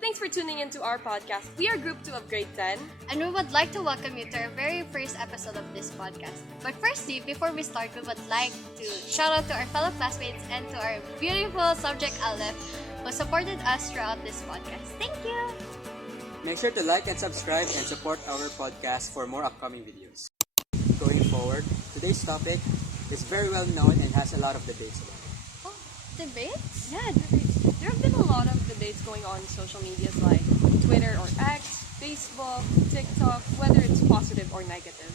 Thanks for tuning into our podcast. We are Group 2 of Grade 10. And we would like to welcome you to our very first episode of this podcast. But firstly, before we start, we would like to shout out to our fellow classmates and to our beautiful subject Aleph who supported us throughout this podcast. Thank you! Make sure to like and subscribe and support our podcast for more upcoming videos. Going forward, today's topic is very well known and has a lot of debates about it. Oh, debates? Yeah, debates. There have been a lot of debates going on in social medias like Twitter or X, Facebook, TikTok, whether it's positive or negative.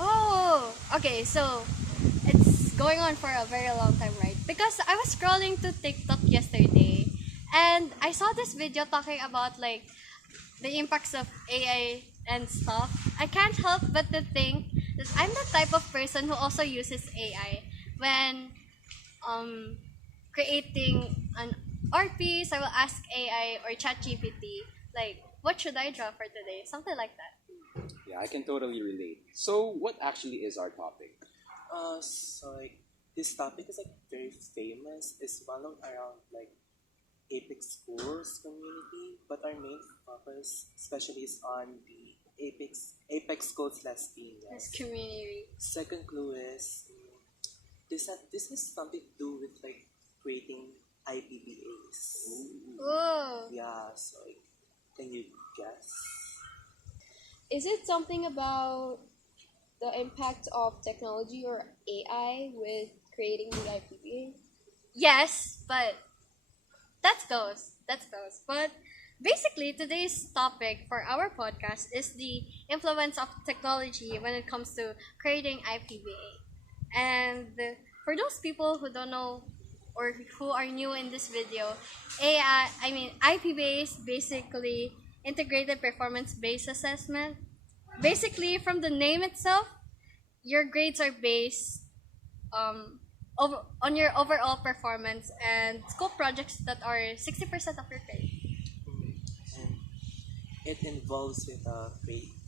Oh, okay, so it's going on for a very long time, right? Because I was scrolling to TikTok yesterday and I saw this video talking about like the impacts of AI and stuff. I can't help but to think that I'm the type of person who also uses AI when creating an art piece. I will ask AI or ChatGPT like, what should I draw for today? Something like that. Yeah, I can totally relate. So, what actually is our topic? This topic is like very famous. It's well known around like Apex schools community, but our main focus, especially, is on the Apex schools last team. This community. Second clue is this has something to do with like creating IPBAs. Oh. Yeah, so like, can you guess? Is it something about the impact of technology or AI with creating the IPBA? Yes, but that goes. But basically, today's topic for our podcast is the influence of technology when it comes to creating IPBA. And for those people who don't know or who are new in this video, IPBA is basically integrated performance-based assessment. Basically, from the name itself, your grades are based on your overall performance and school projects that are 60% of your grade. And it involves with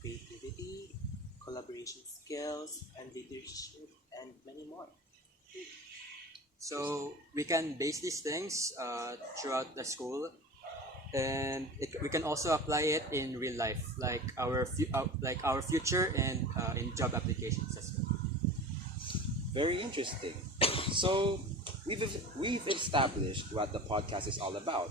creativity, collaboration skills, and leadership, and many more. So we can base these things throughout the school, and we can also apply it in real life, like our future and in job applications as well. Very interesting. So, we've established what the podcast is all about.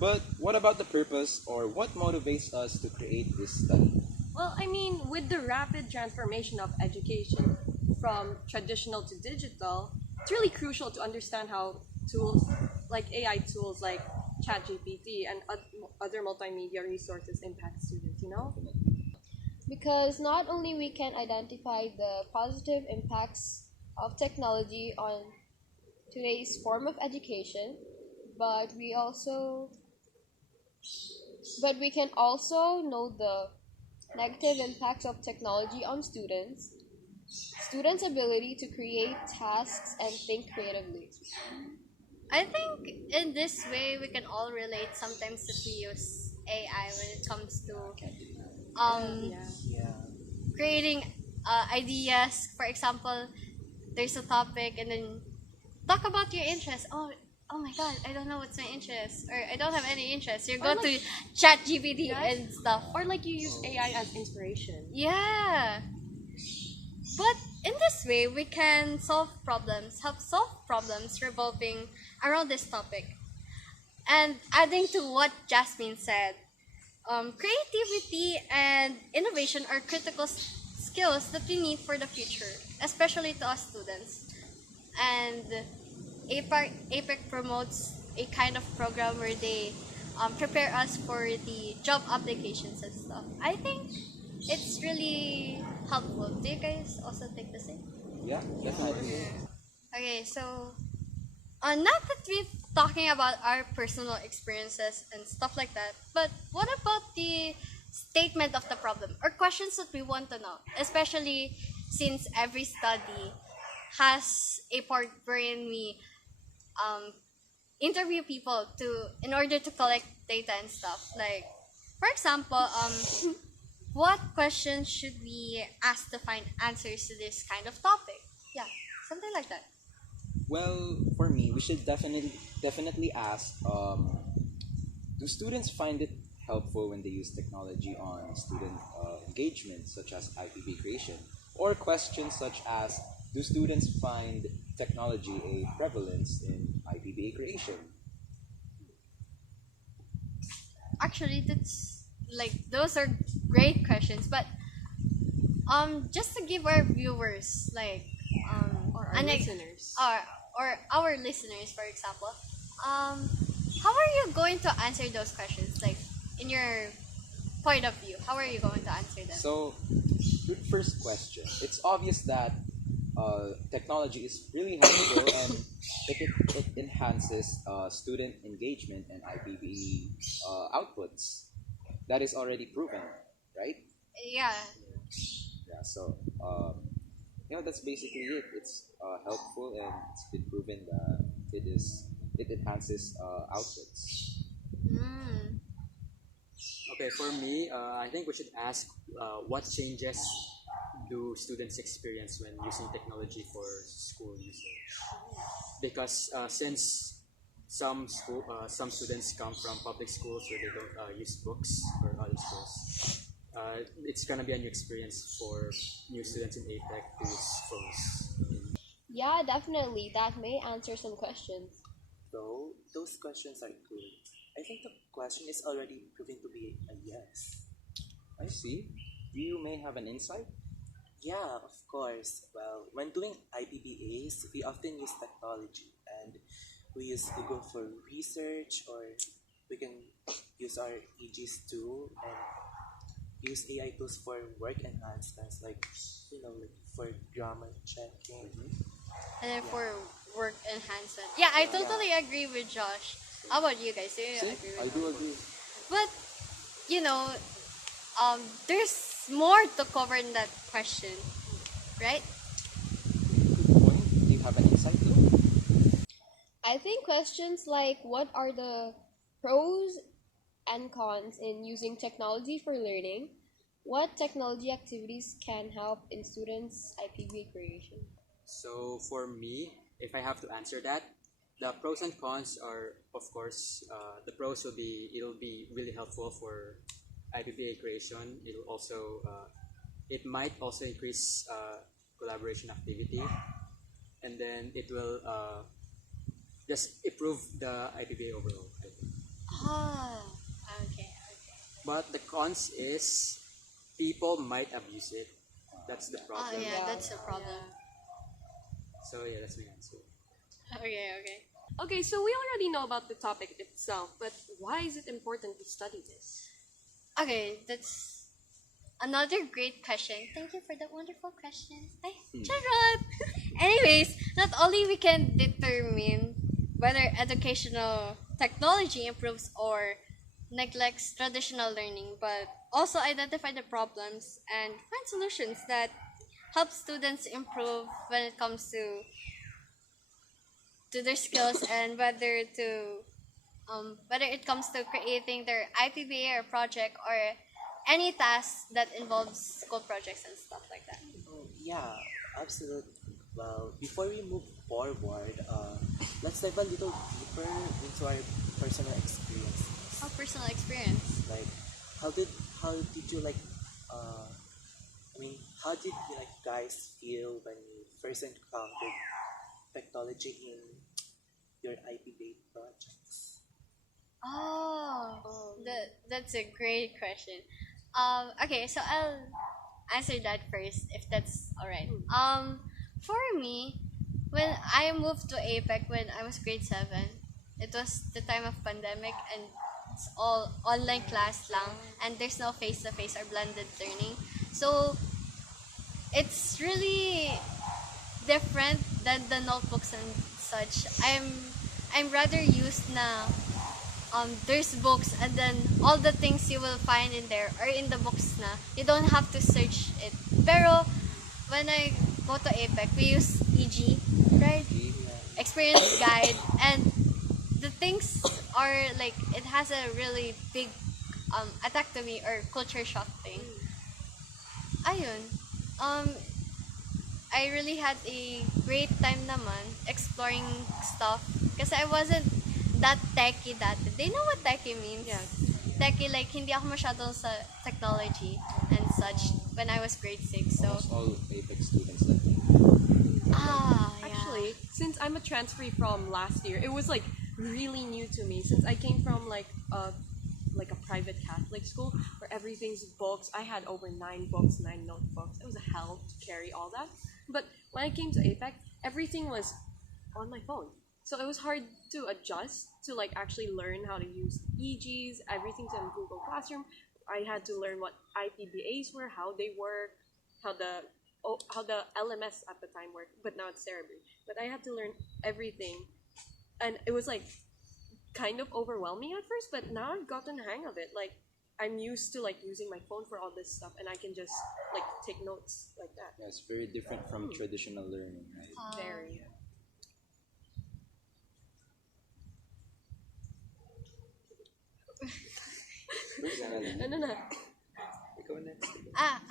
But what about the purpose or what motivates us to create this study? Well, I mean, with the rapid transformation of education from traditional to digital, it's really crucial to understand how tools like AI tools like ChatGPT and other multimedia resources impact students, you know? Because not only we can identify the positive impacts of technology on today's form of education, but we can also know the negative impacts of technology on students' ability to create tasks and think creatively. I think in this way we can all relate sometimes that we use AI when it comes to Yeah. creating ideas. For example, there's a topic and then talk about your interest. Oh my god, I don't know what's my interest, or I don't have any interest. You go to chat GPT and stuff. Or like you use AI as inspiration. Yeah. But in this way, we can help solve problems revolving around this topic. And adding to what Jasmine said, creativity and innovation are critical skills that we need for the future, especially to us students. And APEC promotes a kind of program where they prepare us for the job applications and stuff. I think it's really helpful. Do you guys also think the same? Yeah, definitely. Okay, so not that we're talking about our personal experiences and stuff like that, but what about the statement of the problem or questions that we want to know, especially since every study has a part wherein we interview people in order to collect data and stuff. Like, for example, what questions should we ask to find answers to this kind of topic? Yeah, something like that. Well, for me, we should definitely ask, do students find it helpful when they use technology on student engagement, such as IPB creation? Or questions such as, do students find technology a prevalence in IPBA creation? Actually, that's like those are great questions, but just to give our viewers like Or our an listeners. or our listeners, for example, how are you going to answer those questions? Like, in your point of view, how are you going to answer them? So, good first question. It's obvious that technology is really helpful and it enhances student engagement and IPB outputs. That is already proven, right? Yeah. Yeah, so that's basically it. It's helpful and it's been proven that it enhances outputs. Mm. Okay, for me, I think we should ask what changes do students experience when using technology for school usage? Because since some students come from public schools where they don't use books or other schools, it's gonna be a new experience for new students in APEC to use phones. Yeah, definitely. That may answer some questions. Though those questions are good, I think the question is already proving to be a yes. I see. You may have an insight. Yeah, of course. Well, when doing IPBAs, we often use technology and we use Google for research, or we can use our EGs too and use AI tools for work enhancements, like, like for grammar checking. And then for work enhancement. Yeah, I totally agree with Josh. How about you guys? Do you See, agree with I that? do agree. But you know, there's more to cover in that question, right? Good point. Do you have an insight, Lou? I think questions like what are the pros and cons in using technology for learning? What technology activities can help in students' IPB creation? So for me, if I have to answer that, the pros and cons are, of course, the pros will be it'll be really helpful for IPBA creation. It might also increase collaboration activity, and then it will just improve the IPBA overall, I think. Ah, okay. But the cons is people might abuse it. That's the Oh problem. yeah, that's a problem. So yeah, that's my answer. Okay. Okay, so we already know about the topic itself, but why is it important to study this? Okay, that's another great question. Thank you for that wonderful question. Ay, charot! Anyways, not only we can determine whether educational technology improves or neglects traditional learning, but also identify the problems and find solutions that help students improve when it comes to their skills and whether it comes to creating their IPBA or project or any task that involves school projects and stuff like that. Oh, yeah, absolutely. Well, before we move forward, let's dive a little deeper into our personal experiences. How personal experience. Like, how did you like? How did you like guys feel when you first encountered technology in your IPBA projects? That's a great question. Okay, so I'll answer that first if that's alright. For me, when I moved to APEC when I was grade 7, it was the time of pandemic and it's all online class lang and there's no face-to-face or blended learning. So it's really different than the notebooks and such. I'm rather used na there's books and then all the things you will find in there are in the books na. You don't have to search it. Pero when I go to APEC, we use EG right? Experience guide, and the things are like it has a really big attack to me or culture shock thing. Ayun. I really had a great time naman exploring stuff kasi I wasn't that techy dati. They know what techy means? Yeah. Techy, like, hindi ako masyadong sa technology and such when I was grade 6. So, Almost all Apex students like me. yeah. Actually, since I'm a transferee from last year, it was like really new to me since I came from like a private Catholic school where everything's books. I had over 9 books, 9 notebooks. It was a hell to carry all that. But when I came to APEC, everything was on my phone. So it was hard to adjust to like actually learn how to use EGs, everything's in Google Classroom. I had to learn what IPBAs were, how they work, how the LMS at the time worked, but now it's Cerebri. But I had to learn everything, and it was like kind of overwhelming at first. But now I've gotten the hang of it. Like I'm used to like using my phone for all this stuff, and I can just like take notes like that. Yeah, it's very different from traditional learning, right? Very. No. Ikaw next.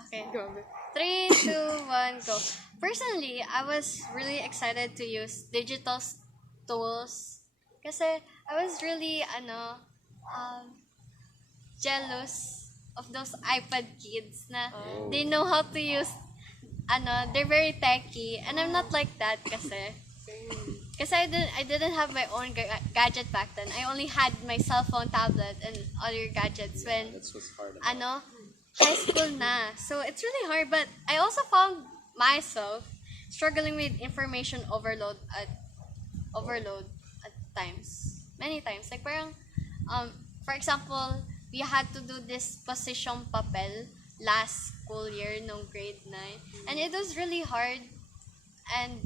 Okay. Go. 3, 2, 1, go. Personally, I was really excited to use digital tools kasi I was really jealous of those iPad kids na they know how to use they're very techy, and I'm not like that kasi I didn't have my own gadget back then. I only had my cell phone, tablet, and other gadgets when That's what's hard about. high school na. So it's really hard, but I also found myself struggling with information overload at times. Many times. Like parang for example, we had to do this position papel last school year nung grade 9. And it was really hard, and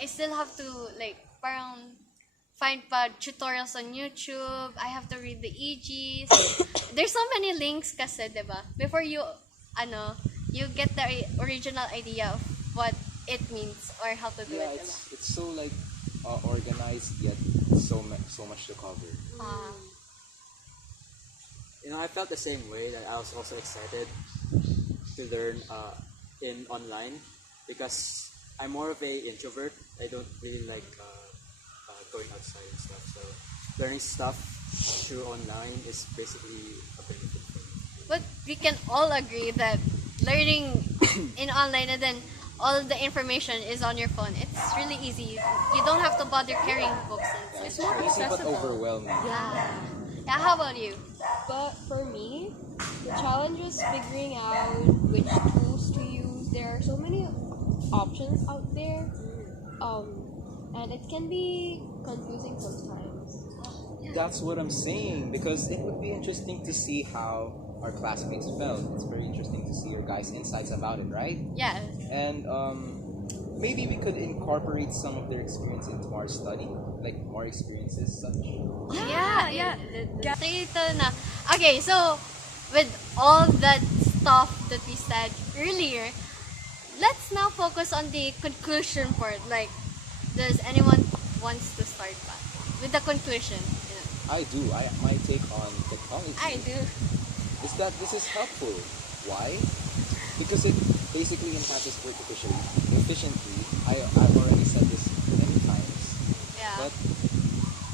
I still have to like parang find tutorials on YouTube. I have to read the EGs. There's so many links kasi, 'di ba? Before you you get the original idea of what it means or how to do Yeah, it. it's so like organized yet so much to cover. I felt the same way. That I was also excited to learn in online because I'm more of a introvert. I don't really like going outside and stuff. So learning stuff through online is basically a benefit for me. But we can all agree that learning in online and then all the information is on your phone. It's really easy. You don't have to bother carrying books and It's such. more Easy but accessible. overwhelming. Yeah, how about you? But for me, the challenge was figuring out which tools to use. There are so many options out there, and it can be confusing sometimes. That's what I'm saying, because it would be interesting to see how our classmates felt. It's very interesting to see your guys' insights about it, right? Yeah. And maybe we could incorporate some of their experience into our study, like more experiences such. Yeah. Ito na. Okay, so with all that stuff that we said earlier, let's now focus on the conclusion part. Like, does anyone wants to start with the conclusion? I do. My take on technology I do. is that this is helpful. Why? Because it basically enhances work efficiently. I've already said this many times. Yeah. But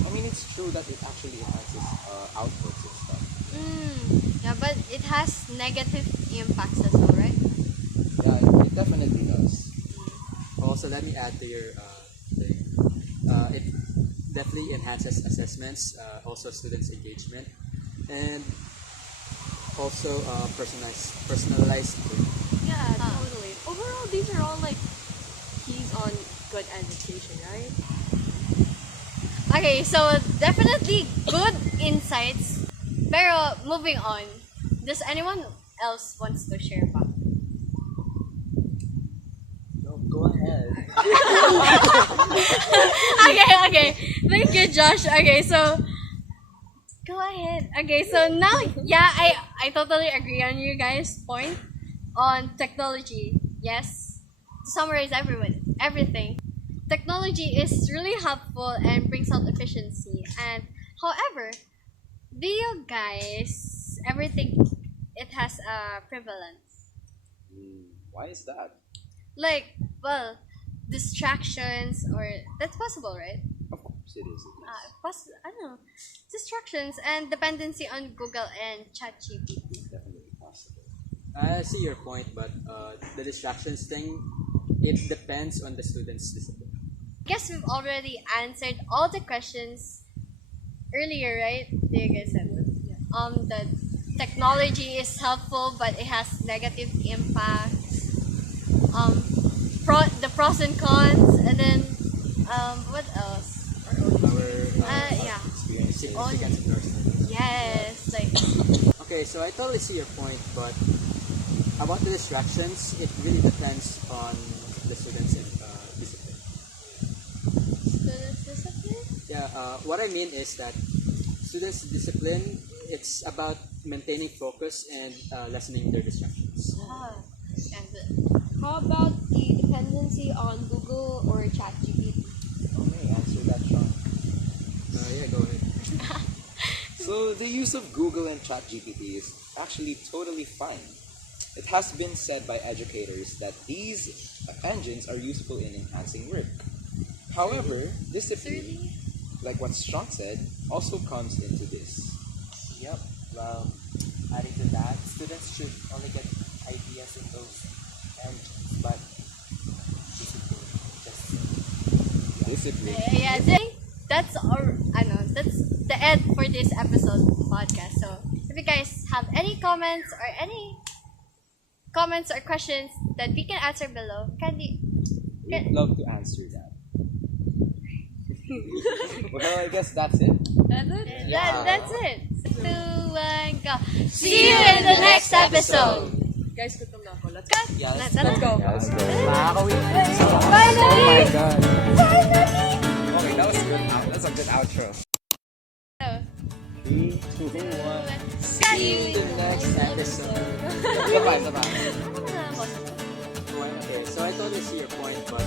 I mean, it's true that it actually enhances outputs and stuff. Yeah, but it has negative impacts as well, right? Yeah, it definitely does. Also, let me add to your thing. It definitely enhances assessments, also students' engagement, and also personalized learning. Yeah, totally. Overall, these are all like keys on good education, right? Okay, so definitely good insights. Pero moving on, does anyone else wants to share pa? No, go ahead. Okay. Thank you, Josh. Okay, so go ahead. Okay, so now, yeah, I totally agree on you guys' point on technology. Yes, to summarize everything. technology is really helpful and brings out efficiency. And however, do you guys ever think it has a prevalence? Why is that? Like, well, distractions, or that's possible, right? Of course it is. I don't know, distractions and dependency on Google and ChatGPT. Definitely possible. I see your point, but the distractions thing, it depends on the student's discipline. I guess we've already answered all the questions earlier, right? Do you guys have that technology is helpful, but it has negative impacts. The pros and cons, and then what else? Yeah. Significance of our studies. Yes, like Okay, so I totally see your point, but about the distractions, it really depends on the students' discipline. students' discipline. Yeah, what I mean is that students' discipline, it's about maintaining focus and lessening their distractions. How about the dependency on Google or ChatGPT? Okay, answer that, Sean. Yeah, go ahead. So the use of Google and ChatGPT is actually totally fine. It has been said by educators that these engines are useful in enhancing work. However, discipline, like what Sean said, also comes into this. Yep. Well, adding to that, students should only get ideas in those engines, but discipline just Discipline. Yeah, I think that's that's the end for this episode podcast. So if you guys have any comments or questions that we can answer below, We'd love to answer that. Well, I guess that's it. That's it. that's it. 2, 1, go. See you in the next episode. Guys, gutom na ako. Let's Cut. Yes, Let's go. Let's go. Finally! Okay, that was good. That's a good outro. 3, 2, 1. See you in the Next episode. Sabay. Okay, so I totally see your point, but